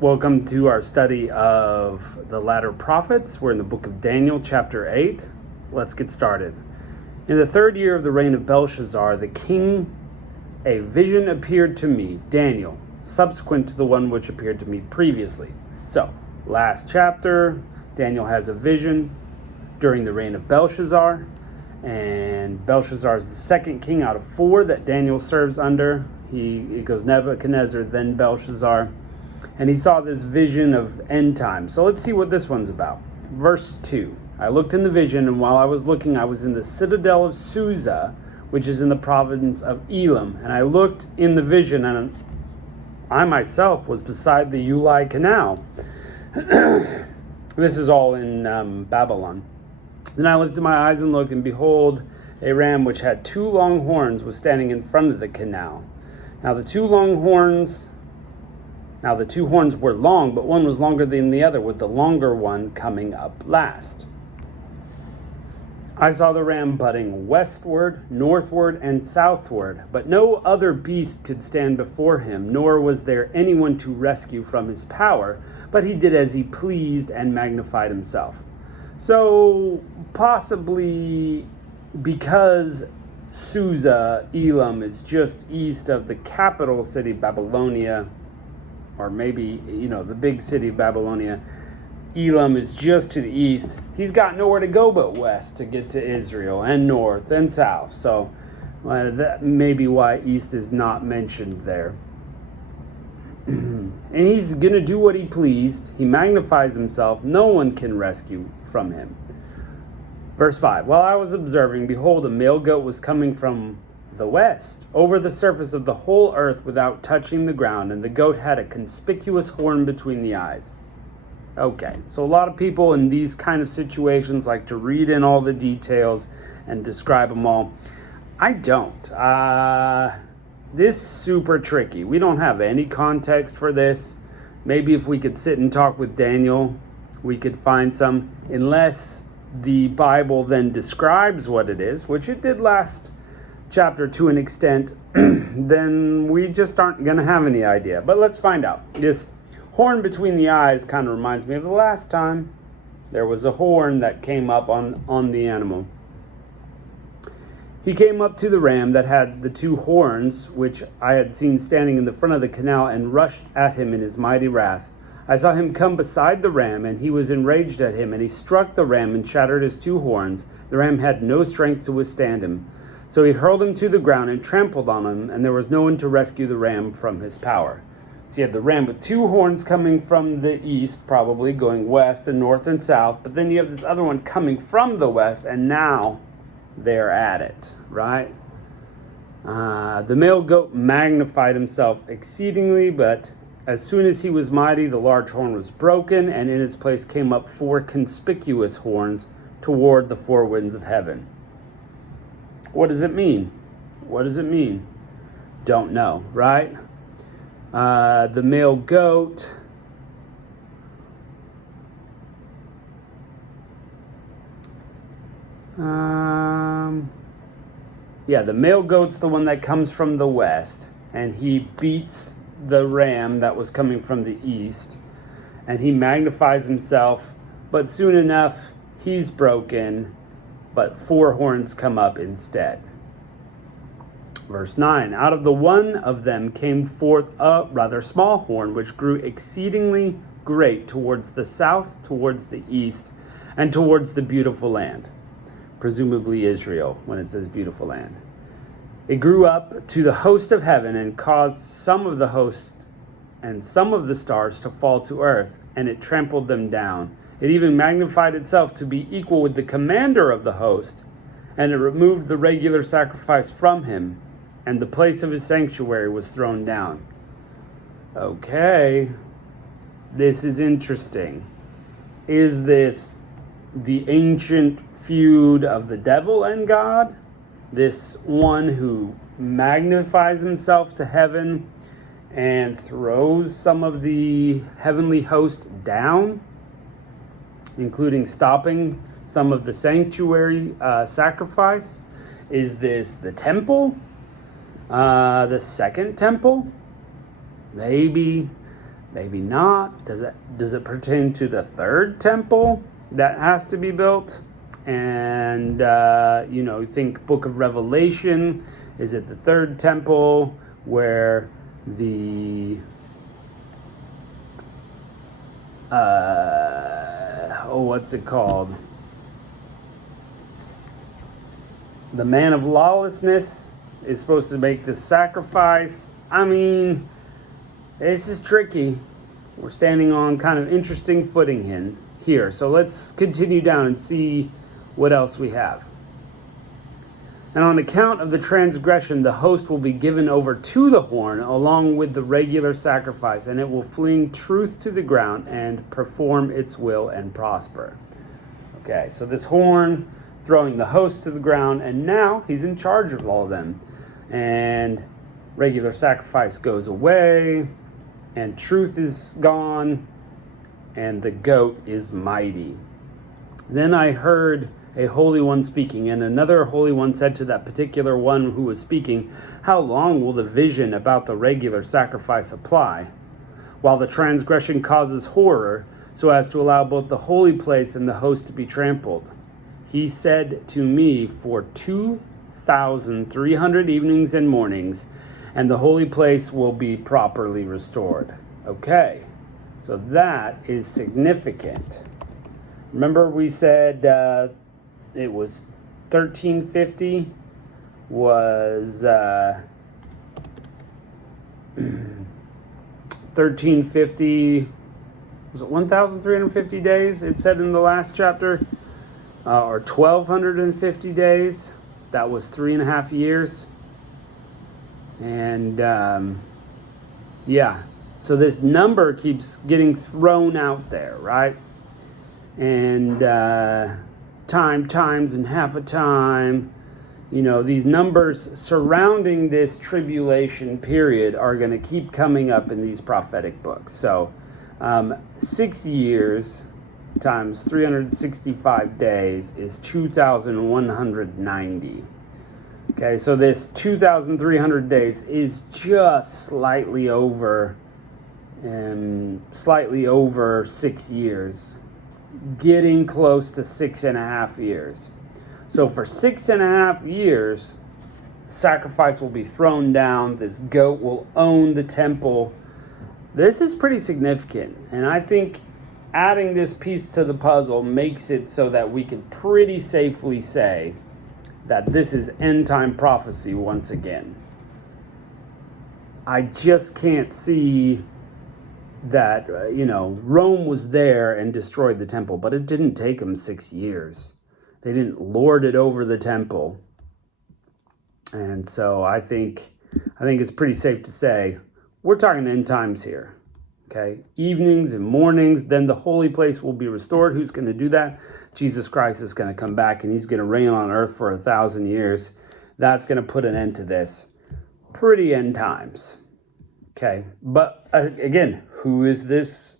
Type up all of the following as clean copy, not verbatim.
Welcome to our study of the latter prophets. We're in the book of Daniel, chapter 8. Let's get started. In the 3rd year of the reign of Belshazzar, the king, a vision appeared to me, Daniel, subsequent to the one which appeared to me previously. So, last chapter, Daniel has a vision during the reign of Belshazzar, and Belshazzar is the second king out of 4 that Daniel serves under. It goes Nebuchadnezzar, then Belshazzar. And he saw this vision of end times. So let's see what this one's about. Verse 2. I looked in the vision, and while I was looking, I was in the citadel of Susa, which is in the province of Elam. And I looked in the vision, and I myself was beside the Ulai Canal. This is all in Babylon. Then I lifted my eyes and looked, and behold, a ram which had 2 long horns was standing in front of the canal. Now the 2 horns were long, but one was longer than the other, with the longer one coming up last. I saw the ram butting westward, northward, and southward, but no other beast could stand before him, nor was there anyone to rescue from his power, but he did as he pleased and magnified himself. So, possibly because Susa, Elam, is just east of the capital city, Babylonia, or maybe, the big city of Babylonia, Elam is just to the east. He's got nowhere to go but west to get to Israel, and north and south. So that may be why east is not mentioned there. And he's going to do what he pleased. He magnifies himself. No one can rescue from him. Verse 5, while I was observing, behold, a male goat was coming from the west, over the surface of the whole earth without touching the ground, and the goat had a conspicuous horn between the eyes. Okay, so a lot of people in these kind of situations like to read in all the details and describe them all. I don't. This is super tricky. We don't have any context for this. Maybe if we could sit and talk with Daniel, we could find some, unless the Bible then describes what it is, which it did last chapter to an extent, then we just aren't going to have any idea. But let's find out. This horn between the eyes kind of reminds me of the last time there was a horn that came up on the animal. He came up to the ram that had the 2 horns, which I had seen standing in the front of the canal, and rushed at him in his mighty wrath. I saw him come beside the ram, and he was enraged at him, and he struck the ram and shattered his 2 horns. The ram had no strength to withstand him. So he hurled him to the ground and trampled on him, and there was no one to rescue the ram from his power. So you had the ram with 2 horns coming from the east, probably going west and north and south, but then you have this other one coming from the west, and now they're at it, right? The male goat magnified himself exceedingly, but as soon as he was mighty, the large horn was broken, and in its place came up 4 conspicuous horns toward the 4 winds of heaven. What does it mean? What does it mean? Don't know, right? The male goat. The male goat's the one that comes from the west, and he beats the ram that was coming from the east, and he magnifies himself, but soon enough, he's broken, but 4 horns come up instead. Verse 9, out of the one of them came forth a rather small horn, which grew exceedingly great towards the south, towards the east, and towards the beautiful land. Presumably Israel, when it says beautiful land. It grew up to the host of heaven and caused some of the host and some of the stars to fall to earth, and it trampled them down. It even magnified itself to be equal with the commander of the host, and it removed the regular sacrifice from him, and the place of his sanctuary was thrown down. Okay, this is interesting. Is this the ancient feud of the devil and God? This one who magnifies himself to heaven and throws some of the heavenly host down, including stopping some of the sanctuary sacrifice? Is this the temple? The second temple? Maybe. Maybe not. Does it pertain to the third temple that has to be built? And think Book of Revelation. Is it the third temple where the what's it called? The man of lawlessness is supposed to make this sacrifice. I mean, this is tricky. We're standing on kind of interesting footing here. So let's continue down and see what else we have. And on account of the transgression, the host will be given over to the horn along with the regular sacrifice, and it will fling truth to the ground and perform its will and prosper. Okay, so this horn throwing the host to the ground, and now he's in charge of all of them. And regular sacrifice goes away, and truth is gone, and the goat is mighty. Then I heard a holy one speaking, and another holy one said to that particular one who was speaking, "How long will the vision about the regular sacrifice apply, while the transgression causes horror, so as to allow both the holy place and the host to be trampled?" He said to me, "For 2,300 evenings and mornings, and the holy place will be properly restored." Okay, so that is significant. Remember we said it was 1350 was 1350, was it 1,350 days? It said in the last chapter, or 1,250 days. That was 3.5 years. And so this number keeps getting thrown out there, right? And times and half a time, these numbers surrounding this tribulation period are going to keep coming up in these prophetic books. So 6 years times 365 days is 2,190. Okay, so this 2,300 days is just slightly over 6 years, getting close to 6.5 years. So for 6.5 years, sacrifice will be thrown down. This goat will own the temple. This is pretty significant, and I think adding this piece to the puzzle makes it so that we can pretty safely say that this is end time prophecy once again. I just can't see that, Rome was there and destroyed the temple, but it didn't take them 6 years. They didn't lord it over the temple. And so I think it's pretty safe to say we're talking end times here. Okay, evenings and mornings, then the holy place will be restored. Who's going to do that? Jesus Christ is going to come back, and he's going to reign on earth for 1,000 years. That's going to put an end to this. Pretty end times. Okay, but again, who is this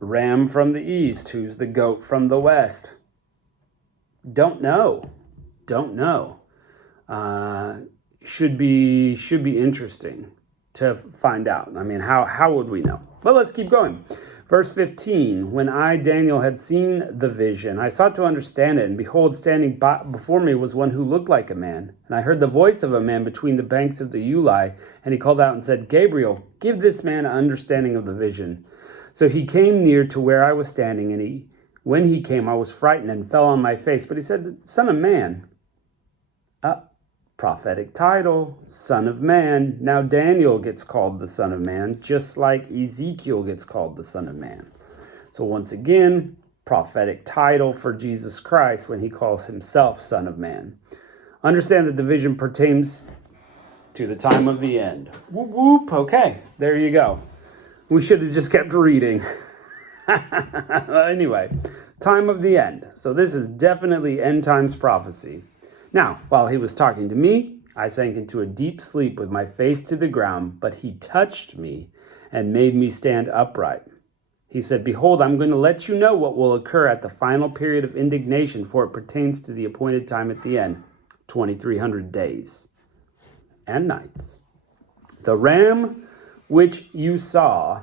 ram from the east? Who's the goat from the west? Don't know. Should be interesting to find out. I mean, how would we know? But let's keep going. Verse 15, when I, Daniel, had seen the vision, I sought to understand it, and behold, standing before me was one who looked like a man. And I heard the voice of a man between the banks of the Ulai, and he called out and said, "Gabriel, give this man an understanding of the vision." So he came near to where I was standing, and when he came, I was frightened and fell on my face. But he said, "Son of man," prophetic title, Son of Man. Now Daniel gets called the Son of Man, just like Ezekiel gets called the Son of Man. So once again, prophetic title for Jesus Christ when he calls himself Son of Man. Understand that the vision pertains to the time of the end. Whoop, whoop. Okay, there you go. We should have just kept reading. Anyway, time of the end. So this is definitely end times prophecy. Now, while he was talking to me, I sank into a deep sleep with my face to the ground, but he touched me and made me stand upright. He said, "Behold, I'm going to let you know what will occur at the final period of indignation, for it pertains to the appointed time at the end, 2,300 days and nights. The ram which you saw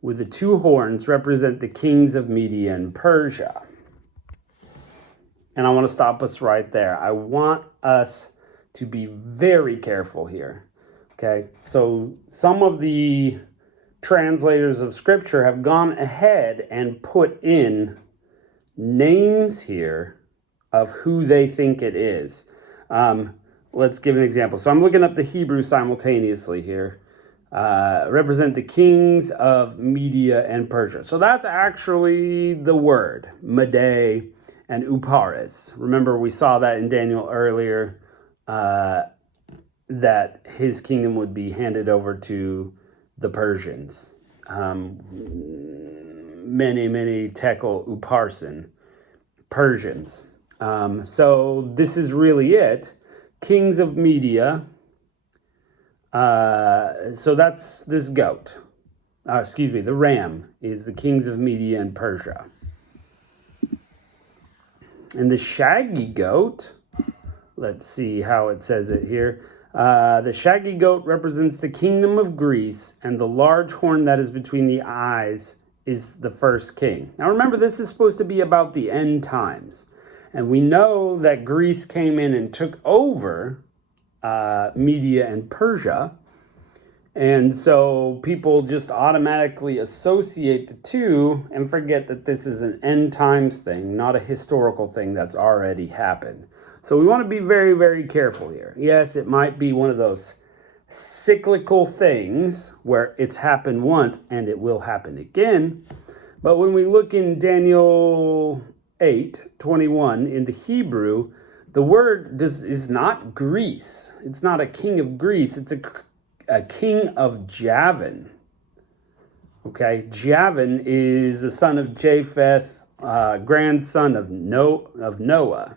with the two horns represent the kings of Media and Persia. And I want to stop us right there. I want us to be very careful here. Okay, so some of the translators of Scripture have gone ahead and put in names here of who they think it is. Let's give an example. So I'm looking up the Hebrew simultaneously here. Represent the kings of Media and Persia. So that's actually the word, Mede and Uparis. Remember, we saw that in Daniel earlier, that his kingdom would be handed over to the Persians. Many tekel Uparsin, Persians. So this is really it. Kings of Media. So that's this goat. The ram is the kings of Media and Persia. And the shaggy goat, let's see how it says it here. The shaggy goat represents the kingdom of Greece, and the large horn that is between the eyes is the first king. Now remember, this is supposed to be about the end times. And we know that Greece came in and took over Media and Persia. And so people just automatically associate the two and forget that this is an end times thing, not a historical thing that's already happened. So we want to be very, very careful here. Yes, it might be one of those cyclical things where it's happened once and it will happen again. But when we look in Daniel 8:21 in the Hebrew, the word is not Greece. It's not a king of Greece. It's a king of Javan. Okay, Javan is the son of Japheth, grandson of Noah.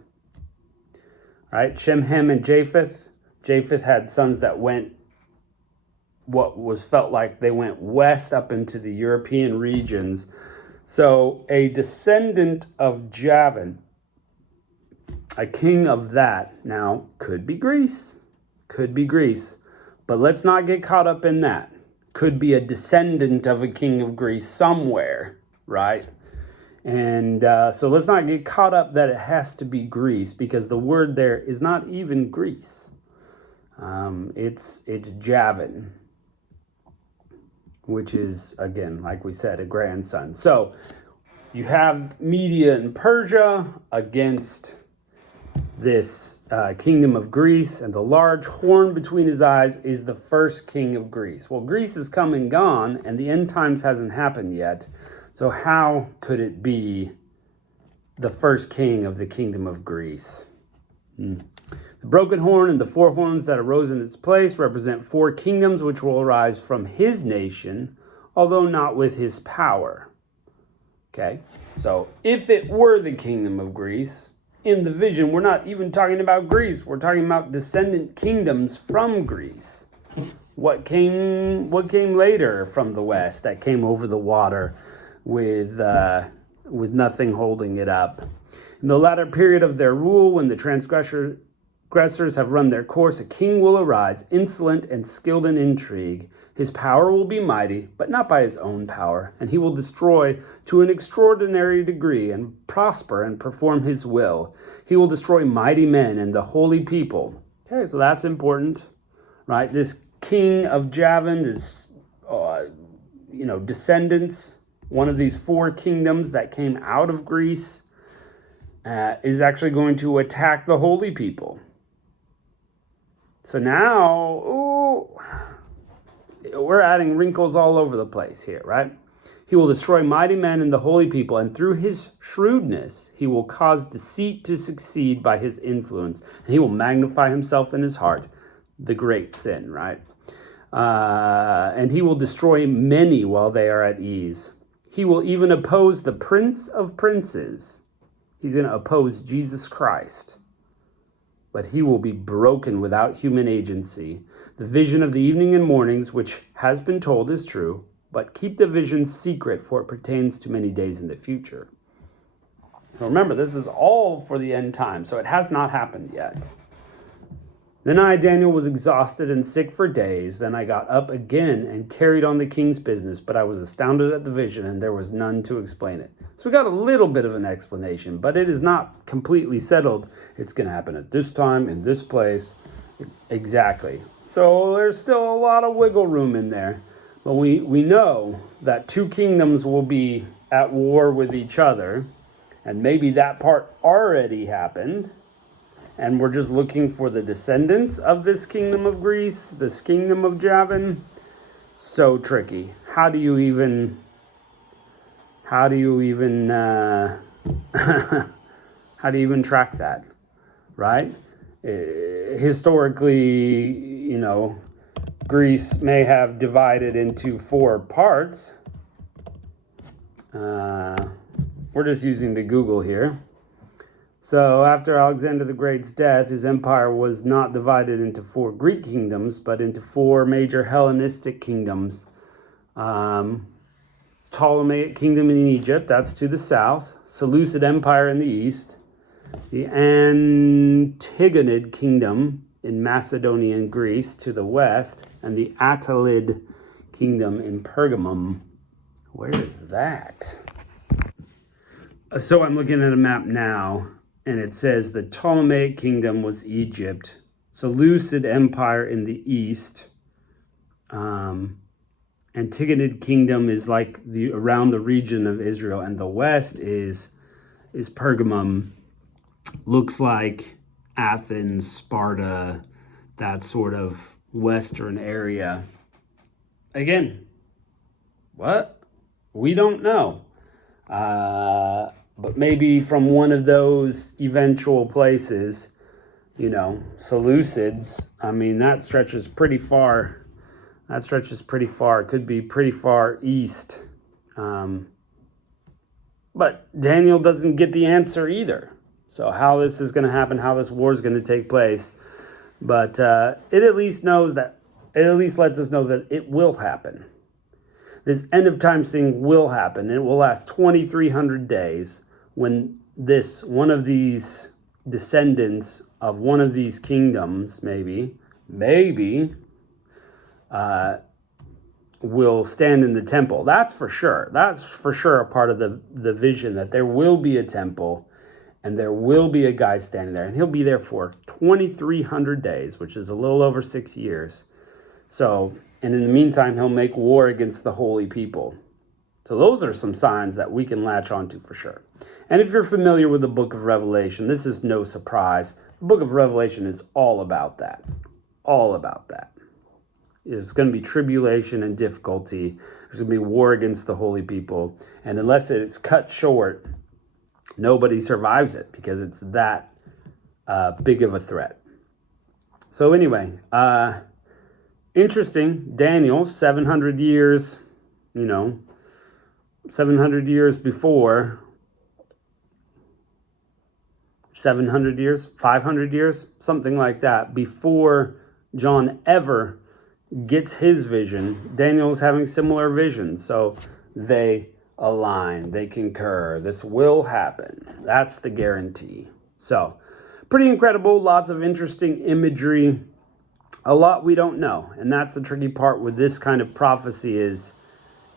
Right, Shem, Ham, and Japheth. Japheth had sons that went, what was felt like they went west up into the European regions. So a descendant of Javan, a king of that, now could be Greece. But let's not get caught up in that. Could be a descendant of a king of Greece somewhere, right? And so let's not get caught up that it has to be Greece, because the word there is not even Greece. It's Javan, which is, again, like we said, a grandson. So you have Media and Persia against this kingdom of Greece, and the large horn between his eyes is the first king of Greece. Well, Greece is come and gone, and the end times hasn't happened yet. So how could it be the first king of the kingdom of Greece? The broken horn and the four horns that arose in its place represent four kingdoms which will arise from his nation, although not with his power. Okay, so if it were the kingdom of Greece, in the vision, we're not even talking about Greece. We're talking about descendant kingdoms from Greece. What came later from the west that came over the water with nothing holding it up? In the latter period of their rule, when the transgressors have run their course, a king will arise, insolent and skilled in intrigue. His power will be mighty, but not by his own power, and he will destroy to an extraordinary degree and prosper and perform his will. He will destroy mighty men and the holy people. Okay, so that's important, right? This king of Javan is, descendants, one of these four kingdoms that came out of Greece, is actually going to attack the holy people. So now, we're adding wrinkles all over the place here, right? He will destroy mighty men and the holy people, and through his shrewdness, he will cause deceit to succeed by his influence, and he will magnify himself in his heart, the great sin, right? And he will destroy many while they are at ease. He will even oppose the Prince of Princes. He's going to oppose Jesus Christ. But he will be broken without human agency. The vision of the evening and mornings, which has been told, is true, but keep the vision secret, for it pertains to many days in the future. Now remember, this is all for the end time, so it has not happened yet. Then I, Daniel, was exhausted and sick for days. Then I got up again and carried on the king's business, but I was astounded at the vision, and there was none to explain it. So we got a little bit of an explanation, but it is not completely settled. It's going to happen at this time, in this place. Exactly. So there's still a lot of wiggle room in there. But we know that two kingdoms will be at war with each other, and maybe that part already happened. And we're just looking for the descendants of this kingdom of Greece, this kingdom of Javan. So tricky. How do you even how do you even track that, right? Historically, Greece may have divided into 4 parts. We're just using the Google here. So after Alexander the Great's death, his empire was not divided into 4 Greek kingdoms, but into 4 major Hellenistic kingdoms. Ptolemaic kingdom in Egypt, that's to the south. Seleucid Empire in the east. The Antigonid kingdom in Macedonia and Greece to the west. And the Attalid kingdom in Pergamum. Where is that? So I'm looking at a map now. And it says the Ptolemaic kingdom was Egypt, Seleucid Empire in the east. Antigonid kingdom is like around the region of Israel, and the west is Pergamum. Looks like Athens, Sparta, that sort of western area. Again, what? We don't know. But maybe from one of those eventual places, Seleucids, that stretches pretty far. It could be pretty far east. But Daniel doesn't get the answer either. So how this is going to happen, how this war is going to take place. But it at least lets us know that it will happen. This end of times thing will happen. It will last 2,300 days when one of these descendants of one of these kingdoms, maybe, will stand in the temple. That's for sure. That's for sure a part of the vision, that there will be a temple and there will be a guy standing there. And he'll be there for 2,300 days, which is a little over 6 years. So, and in the meantime, he'll make war against the holy people. So those are some signs that we can latch onto for sure. And if you're familiar with the book of Revelation, this is no surprise. The book of Revelation is all about that. All about that. There's going to be tribulation and difficulty. There's going to be war against the holy people. And unless it's cut short, nobody survives it because it's that big of a threat. So anyway, interesting. Daniel, 700 years, 700 years before, 700 years, 500 years, something like that, before John ever gets his vision, Daniel's having similar visions. So they align, they concur. This will happen. That's the guarantee. So pretty incredible. Lots of interesting imagery. A lot we don't know. And that's the tricky part with this kind of prophecy is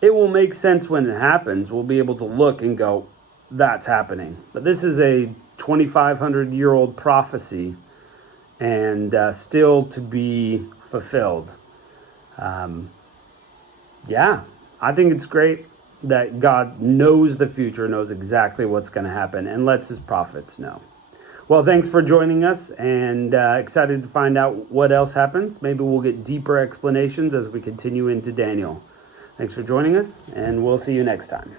it will make sense when it happens. We'll be able to look and go, that's happening. But this is a 2,500-year-old prophecy and still to be fulfilled. I think it's great that God knows the future, knows exactly what's going to happen, and lets his prophets know. Well, thanks for joining us, and excited to find out what else happens. Maybe we'll get deeper explanations as we continue into Daniel. Thanks for joining us, and we'll see you next time.